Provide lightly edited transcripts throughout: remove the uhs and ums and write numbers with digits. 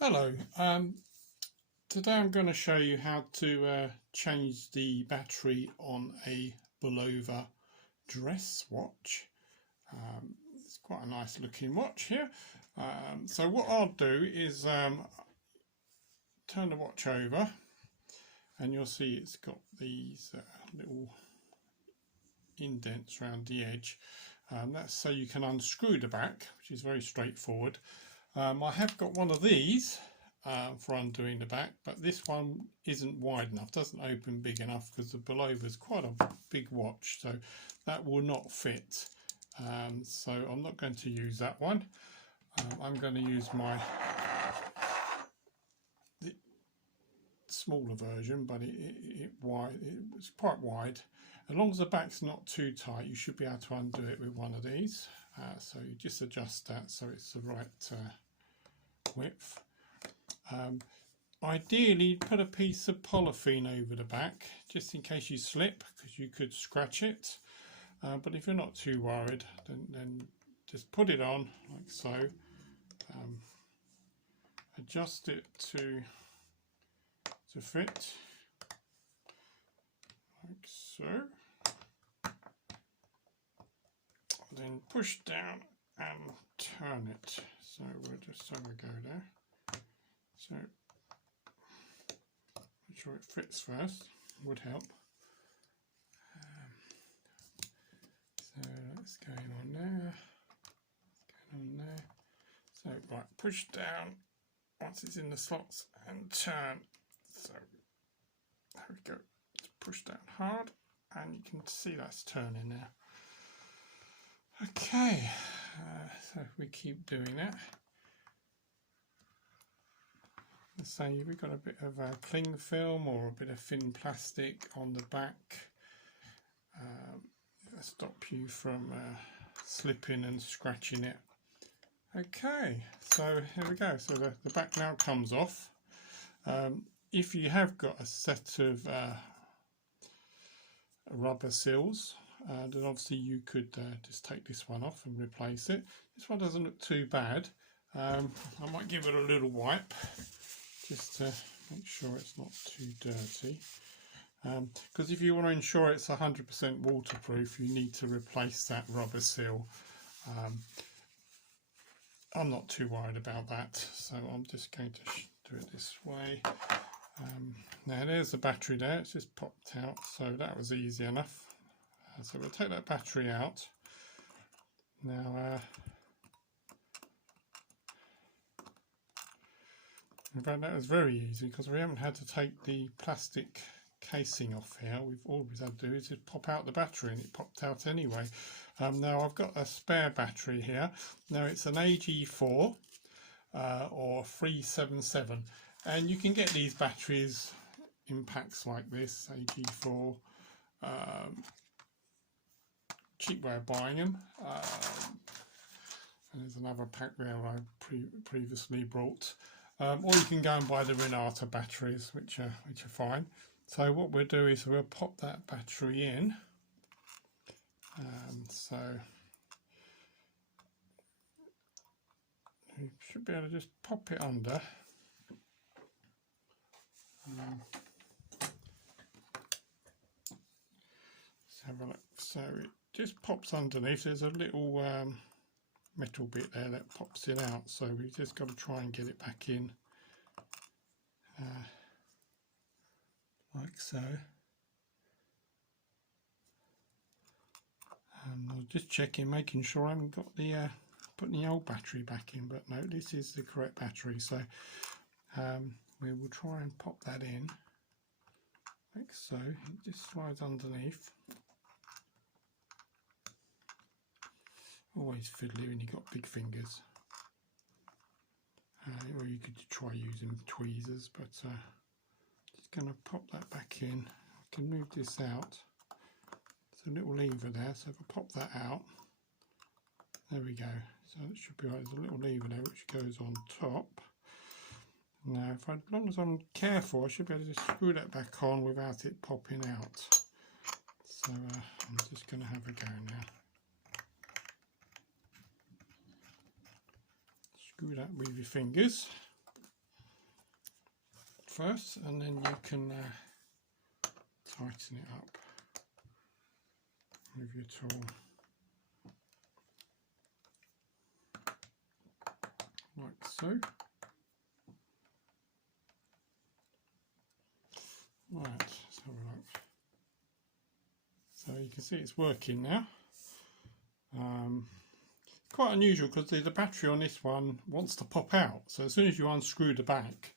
Hello, today I'm going to show you how to change the battery on a Bulova dress watch. It's quite a nice looking watch here. So what I'll do is turn the watch over and you'll see it's got these little indents around the edge. That's so you can unscrew the back, which is very straightforward. I have got one of these for undoing the back, but this one isn't wide enough, doesn't open big enough because the Bulova is quite a big watch, so that will not fit. So I'm not going to use that one. I'm going to use the smaller version, but it's quite wide. As long as the back's not too tight, you should be able to undo it with one of these. So you just adjust that so it's the right width. Ideally put a piece of polythene over the back just in case you slip, because you could scratch it, but if you're not too worried, then just put it on like so. Adjust it to fit like so, then push down and turn it. So we'll just have a go there. So make sure it fits first, would help. So that's going on there, going on there. So right, push down once it's in the slots and turn. So there we go. Push down hard and you can see that's turning now. Okay, so if we keep doing that. Let's say we've got a bit of cling film or a bit of thin plastic on the back. That'll stop you from slipping and scratching it. Okay, so here we go. So the back now comes off. If you have got a set of rubber seals, then obviously you could just take this one off and replace it. This one doesn't look too bad. I might give it a little wipe just to make sure it's not too dirty, because if you want to ensure it's 100% waterproof, you need to replace that rubber seal. I'm not too worried about that, so I'm just going to do it this way. Now there's the battery there, it's just popped out, so that was easy enough. So we'll take that battery out. Now in fact that was very easy because we haven't had to take the plastic casing off here. All we've had to do is just pop out the battery and it popped out anyway. Now I've got a spare battery here. Now it's an AG4 or 377, and you can get these batteries in packs like this, AG4. Cheap way of buying them. And there's another pack there I previously brought. Or you can go and buy the Renata batteries, which are fine. So what we'll do is we'll pop that battery in. So you should be able to just pop it under. Let's have a look. So it just pops underneath. There's a little metal bit there that pops it out, so we've just got to try and get it back in like so. And I'm just checking, making sure I haven't got the putting the old battery back in, but no, this is the correct battery, so we will try and pop that in like so. It just slides underneath. Always fiddly when you've got big fingers. Or you could try using tweezers, but just going to pop that back in. I can move this out. There's a little lever there, so if I pop that out, there we go. So it should be right. There's a little lever there which goes on top. Now, as long as I'm careful, I should be able to just screw that back on without it popping out. So I'm just going to have a go now. Screw that with your fingers. first, and then you can tighten it up with your tool. Like so. Right, let's have a look. So you can see it's working now. Quite unusual because the battery on this one wants to pop out. So as soon as you unscrew the back,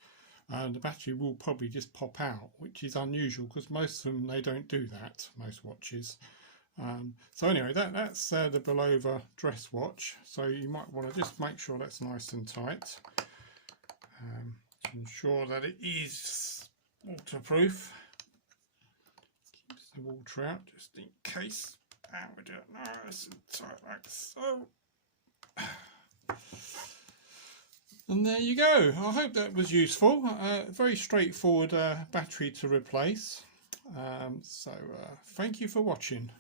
the battery will probably just pop out, which is unusual because most of them, they don't do that, most watches. So anyway, that's the Bulova dress watch. So you might want to just make sure that's nice and tight. Ensure that it is waterproof. Keeps the water out just in case. And we do it nice and tight like so. And there you go. I hope that was useful. Very straightforward battery to replace. Thank you for watching.